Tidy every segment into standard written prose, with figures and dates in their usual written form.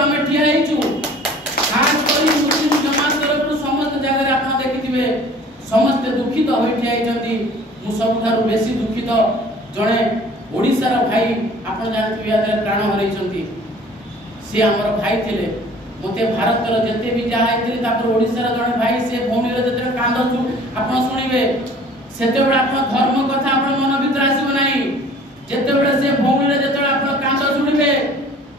आम ठिया खास कर मुस्लिम जमात तरफ समस्त जगह आप देखिए समस्ते दुखित हो ठिया सबुठार बेसी दुखित जड़े ओडिशार भाई आप जानते प्राण हरई सी आम भाई थे मते भारतर जिते भी जहाँ ओडिशार जड़े भाई से भौणी जो कांदू आप शुणे से धर्म कथा आप मन भर आसब ना जिते से भौणी जो आप कांद शुणे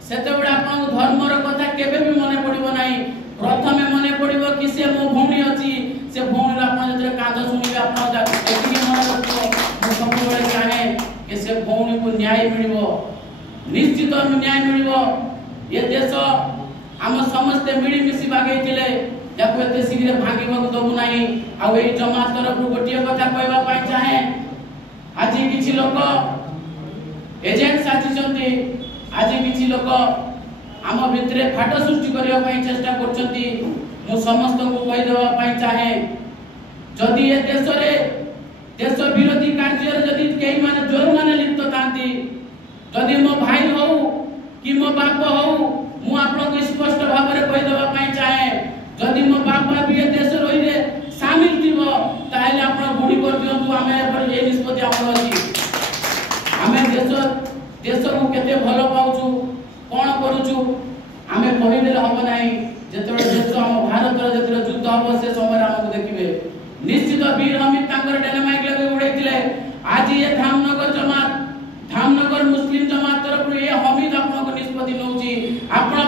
से धर्मर कथा केबे भी मन पड़ो ना प्रथम मन पड़ो कि से मो भौणी अच्छी से भौणी आप कांद शुणे आप मन सब चाहे कि से भौणी को न्याय मिल निश्चित न्याय मिल ये देश आम समस्ते मिलमिशि बागेइथिले जाको एते शीघ्र भांगिबा दबु नाही आ एई जमात तरफ गोटिए कथा कहबा चाहे आज किछि लोक एजेंट साजिचंती आज किछि लोक आम भितरे फाट सृष्टि करिया पई चेष्टा करचंती मु समस्त को कहि देबा पई चाहे जदि ए देश रे देश विरोधी कार्य रे जदि केही माने जोर माने लिप्त तांती जदि मो भाई हो कि मो बाप हो मु आपको स्पष्ट भाव में कहि देबा पई चाहे जदि मो बापा भी ए देश रही रे शामिल थिबो ताहेले आपण गुडी कर दियंतु आमे पर ए निष्पत्ति आपण अछि आमे देश को केते भलो पाउछु कोन करूछु आमे कहि देले हबो नाही जेतबे देश हम भारत रे जेतबे युद्ध हबो से समय हमको देखिबे निश्चित वीर अमित तांकर डायनामाइट लगे उड़ैतिले आज ये धामनगर जमात धामनगर मुस्लिम जमात तरफ ये हमीद आपन को निष्पत्ति नउची आपन